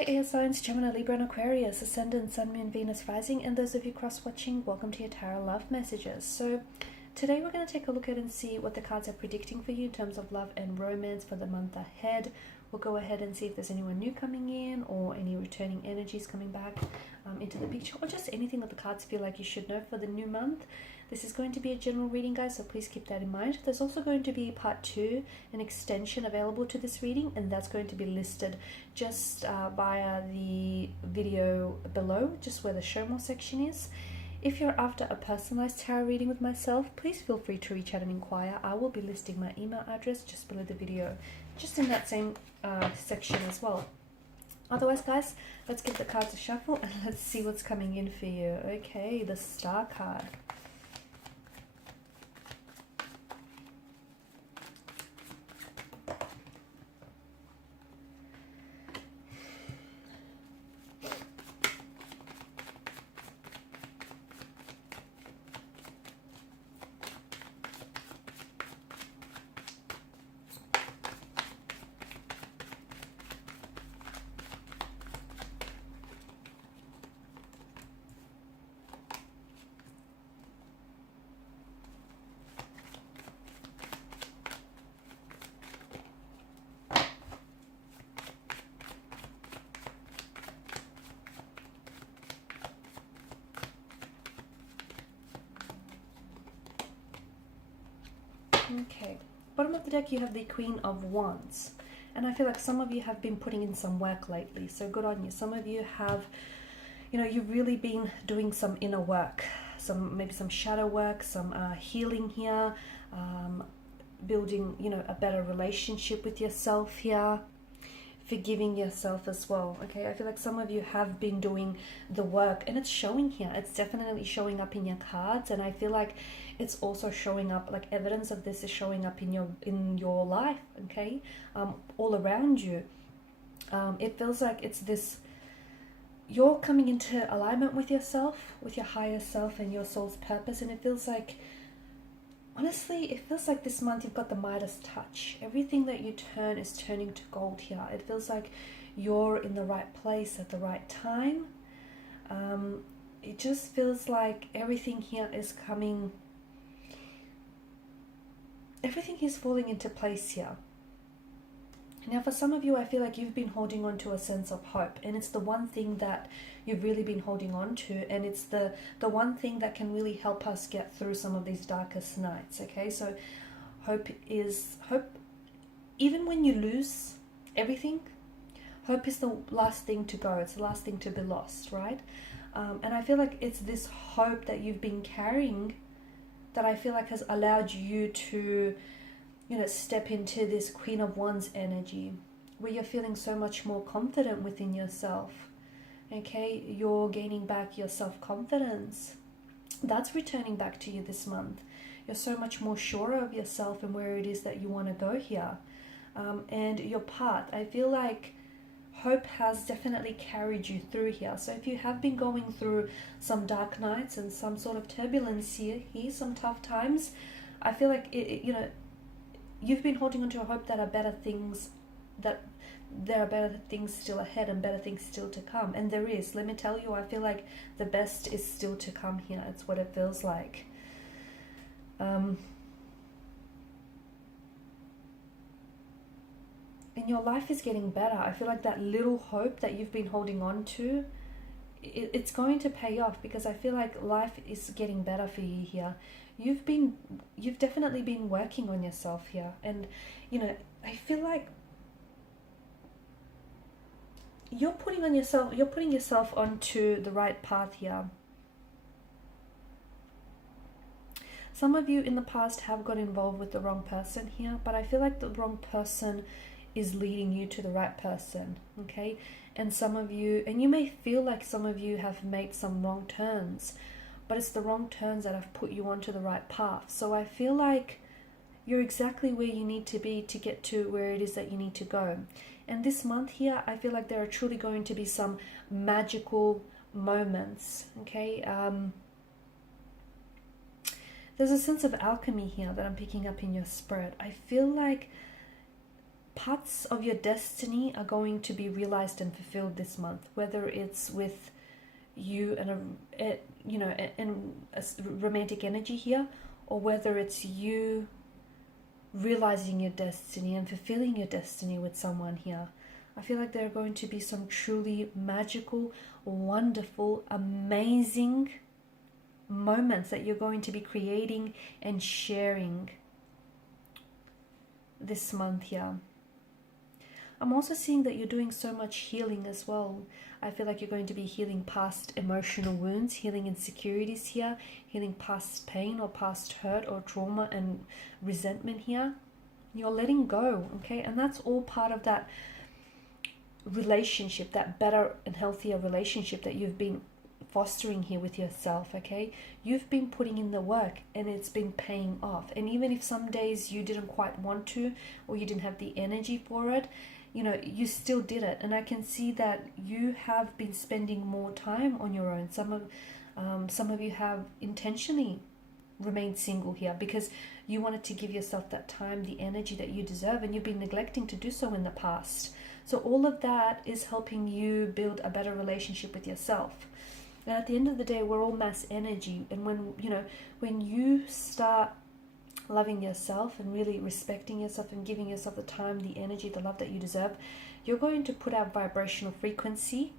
Hi air signs, Gemini, Libra and Aquarius, Ascendant, Sun, Moon, Venus, Rising, and those of you cross-watching, welcome to your Tarot Love Messages. So today we're going to take a look at and see what the cards are predicting for you in terms of love and romance for the month ahead. We'll go ahead and see if there's anyone new coming in or any returning energies coming back into the picture, or just anything that the cards feel like you should know for the new month. This is going to be a general reading, guys, so please keep that in mind. There's also going to be part 2, an extension available to this reading, and that's going to be listed just via the video below, just where the show more section is. If you're after a personalized tarot reading with myself, please feel free to reach out and inquire. I will be listing my email address just below the video, just in that same section as well. Otherwise, guys, let's give the cards a shuffle and let's see what's coming in for you. Okay, the Star card. Okay, bottom of the deck you have the Queen of Wands, and I feel like some of you have been putting in some work lately, so good on you. Some of you have, you've really been doing some inner work, maybe some shadow work, some healing here, building, a better relationship with yourself here, forgiving yourself as well. Okay, I feel like some of you have been doing the work, and it's showing here. It's definitely showing up in your cards, and I feel like it's also showing up, like evidence of this is showing up in your life. Okay, all around you. It feels like it's this, you're coming into alignment with yourself, with your higher self and your soul's purpose, and it feels like, honestly, it feels like this month you've got the Midas touch. Everything that you turn is turning to gold here. It feels like you're in the right place at the right time. It just feels like everything here is coming, everything is falling into place here. Now for some of you, I feel like you've been holding on to a sense of hope, and it's the one thing that you've really been holding on to, and it's the one thing that can really help us get through some of these darkest nights. Okay, so hope, even when you lose everything, hope is the last thing to go. It's the last thing to be lost, right? And I feel like it's this hope that you've been carrying that I feel like has allowed you to step into this Queen of Wands energy, where you're feeling so much more confident within yourself. Okay, you're gaining back your self-confidence. That's returning back to you this month. You're so much more sure of yourself and where it is that you want to go here. And your path, I feel like hope has definitely carried you through here. So if you have been going through some dark nights and some sort of turbulence here, some tough times, I feel like you've been holding on to a hope that there are better things still ahead and better things still to come. And there is. Let me tell you, I feel like the best is still to come here. It's what it feels like. And your life is getting better. I feel like that little hope that you've been holding on to, it's going to pay off, because I feel like life is getting better for you here. You've definitely been working on yourself here, and I feel like you're putting yourself onto the right path here. Some of you in the past have got involved with the wrong person here, but I feel like the wrong person is leading you to the right person. Okay, and some of you, and you may feel like some of you have made some wrong turns, but it's the wrong turns that have put you onto the right path. So I feel like you're exactly where you need to be to get to where it is that you need to go. And this month here, I feel like there are truly going to be some magical moments. Okay, there's a sense of alchemy here that I'm picking up in your spirit. I feel like parts of your destiny are going to be realized and fulfilled this month, whether it's with you and a romantic energy here, or whether it's you realizing your destiny and fulfilling your destiny with someone here. I feel like there are going to be some truly magical, wonderful, amazing moments that you're going to be creating and sharing this month here. I'm also seeing that you're doing so much healing as well. I feel like you're going to be healing past emotional wounds, healing insecurities here, healing past pain or past hurt or trauma and resentment here. You're letting go, okay? And that's all part of that relationship, that better and healthier relationship that you've been fostering here with yourself, okay? You've been putting in the work and it's been paying off. And even if some days you didn't quite want to, or you didn't have the energy for it, you know, you still did it. And I can see that you have been spending more time on your own. Some of you have intentionally remained single here because you wanted to give yourself that time, the energy that you deserve, and you've been neglecting to do so in the past. So all of that is helping you build a better relationship with yourself. And at the end of the day, we're all mass energy. And when you start loving yourself and really respecting yourself and giving yourself the time, the energy, the love that you deserve, you're going to put out vibrational frequency,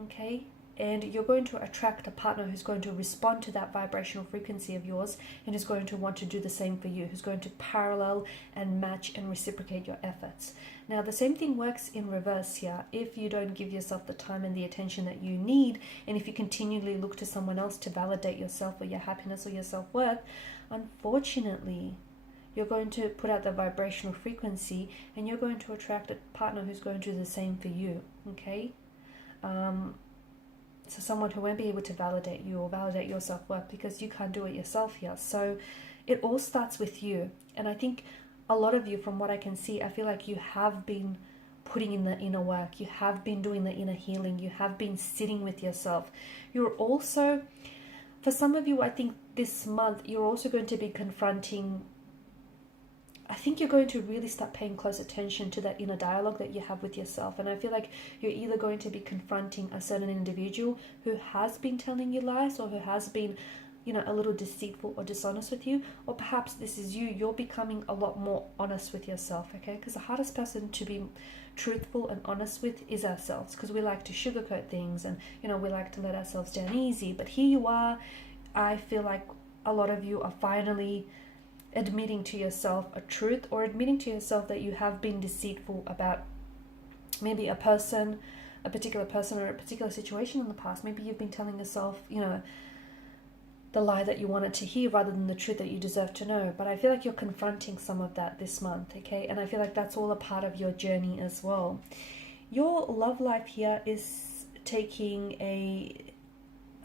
okay? And you're going to attract a partner who's going to respond to that vibrational frequency of yours and is going to want to do the same for you, who's going to parallel and match and reciprocate your efforts. Now, the same thing works in reverse here. If you don't give yourself the time and the attention that you need, and if you continually look to someone else to validate yourself or your happiness or your self-worth, unfortunately, you're going to put out the vibrational frequency and you're going to attract a partner who's going to do the same for you, okay? So someone who won't be able to validate you or validate your self-worth because you can't do it yourself here. So it all starts with you. And I think a lot of you, from what I can see, I feel like you have been putting in the inner work. You have been doing the inner healing. You have been sitting with yourself. You're also, for some of you, I think this month, you're also going to be confronting, I think you're going to really start paying close attention to that inner dialogue that you have with yourself. And I feel like you're either going to be confronting a certain individual who has been telling you lies or who has been, you know, a little deceitful or dishonest with you, or perhaps this is you. You're becoming a lot more honest with yourself, okay? Because the hardest person to be truthful and honest with is ourselves, because we like to sugarcoat things and, you know, we like to let ourselves down easy. But here you are. I feel like a lot of you are finally admitting to yourself a truth, or admitting to yourself that you have been deceitful about maybe a person, a particular person, or a particular situation in the past. Maybe you've been telling yourself, you know, the lie that you wanted to hear rather than the truth that you deserve to know. But I feel like you're confronting some of that this month, okay? And I feel like that's all a part of your journey as well. Your love life here is taking a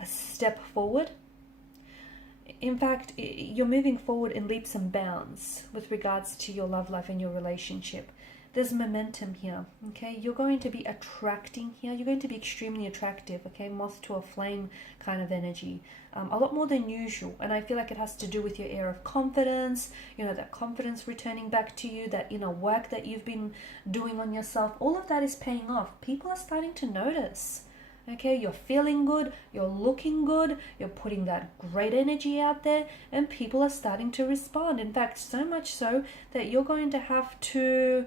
step forward. In fact, you're moving forward in leaps and bounds with regards to your love life and your relationship. There's momentum here, okay? You're going to be attracting here. You're going to be extremely attractive, okay? Moth to a flame kind of energy. A lot more than usual. And I feel like it has to do with your air of confidence, you know, that confidence returning back to you, that inner work that you've been doing on yourself. All of that is paying off. People are starting to notice. Okay, you're feeling good, you're looking good, you're putting that great energy out there, and people are starting to respond. In fact, so much so that you're going to have to,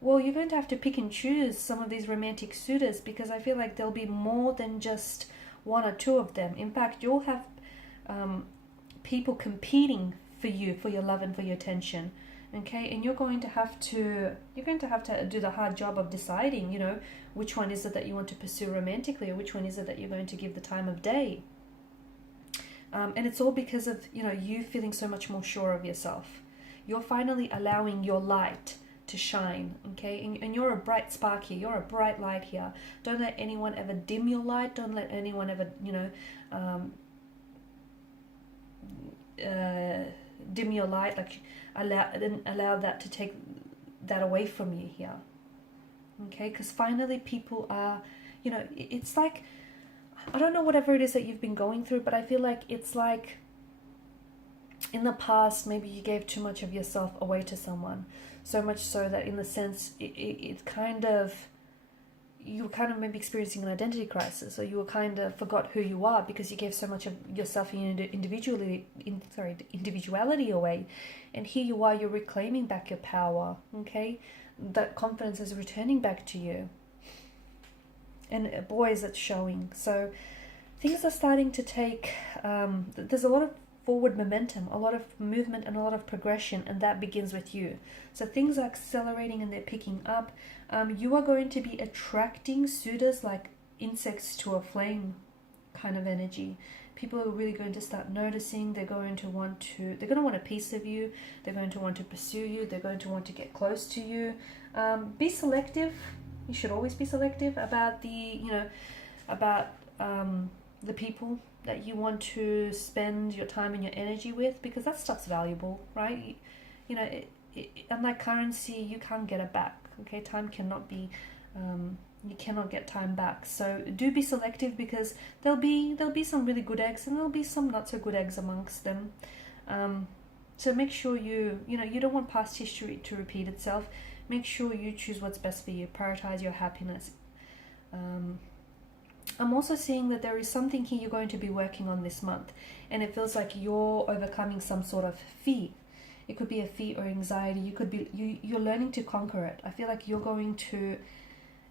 well, you're going to have to pick and choose some of these romantic suitors, because I feel like there'll be more than just one or two of them. In fact, you'll have people competing for you, for your love and for your attention. Okay, and you're going to have to do the hard job of deciding, you know, which one is it that you want to pursue romantically, or which one is it that you're going to give the time of day. And it's all because of, you know, you feeling so much more sure of yourself. You're finally allowing your light to shine, okay? And you're a bright spark here. You're a bright light here. Don't let anyone ever dim your light. Don't let anyone ever, you know, dim your light, like allow that to take that away from you here, okay? Because finally people are, you know, it's like, I don't know, whatever it is that you've been going through, but I feel like it's like in the past maybe you gave too much of yourself away to someone. So much so that in the sense it kind of, you were kind of maybe experiencing an identity crisis, or you were kind of forgot who you are because you gave so much of yourself individuality away. And here you are, you're reclaiming back your power, okay? That confidence is returning back to you. And boy, is it showing. So things are starting to take, there's a lot of forward momentum, a lot of movement and a lot of progression, and that begins with you. So things are accelerating and they're picking up. You are going to be attracting suitors like insects to a flame kind of energy. People are really going to start noticing. They're going to want a piece of you. They're going to want to pursue you. They're going to want to get close to you. Be selective. You should always be selective about the people that you want to spend your time and your energy with, because that stuff's valuable, right? Unlike currency, you can't get it back. Okay, time cannot be, you cannot get time back. So do be selective, because there'll be some really good eggs and there'll be some not so good eggs amongst them. So make sure you don't want past history to repeat itself. Make sure you choose what's best for you. Prioritize your happiness. I'm also seeing that there is something here you're going to be working on this month, and it feels like you're overcoming some sort of fear. It could be a fear or anxiety. You're learning to conquer it. I feel like you're going to,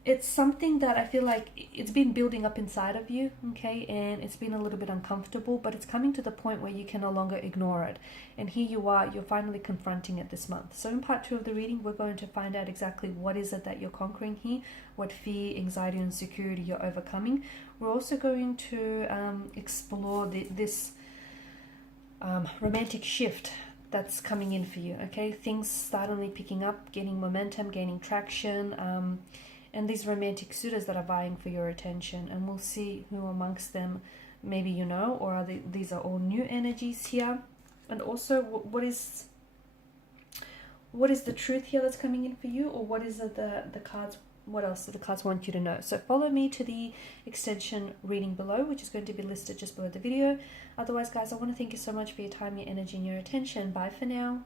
it's something that I feel like it's been building up inside of you, okay, and it's been a little bit uncomfortable, but it's coming to the point where you can no longer ignore it. And here you are, you're finally confronting it this month. So in part 2 of the reading, we're going to find out exactly what is it that you're conquering here, what fear, anxiety, and insecurity you're overcoming. We're also going to explore this romantic shift that's coming in for you, okay? Things suddenly picking up, gaining momentum, gaining traction, and these romantic suitors that are vying for your attention. And we'll see who amongst them maybe you know, or these are all new energies here. And also, what is the truth here that's coming in for you, or what is it the cards, what else do the cards want you to know? So follow me to the extension reading below, which is going to be listed just below the video. Otherwise, guys, I want to thank you so much for your time, your energy, and your attention. Bye for now.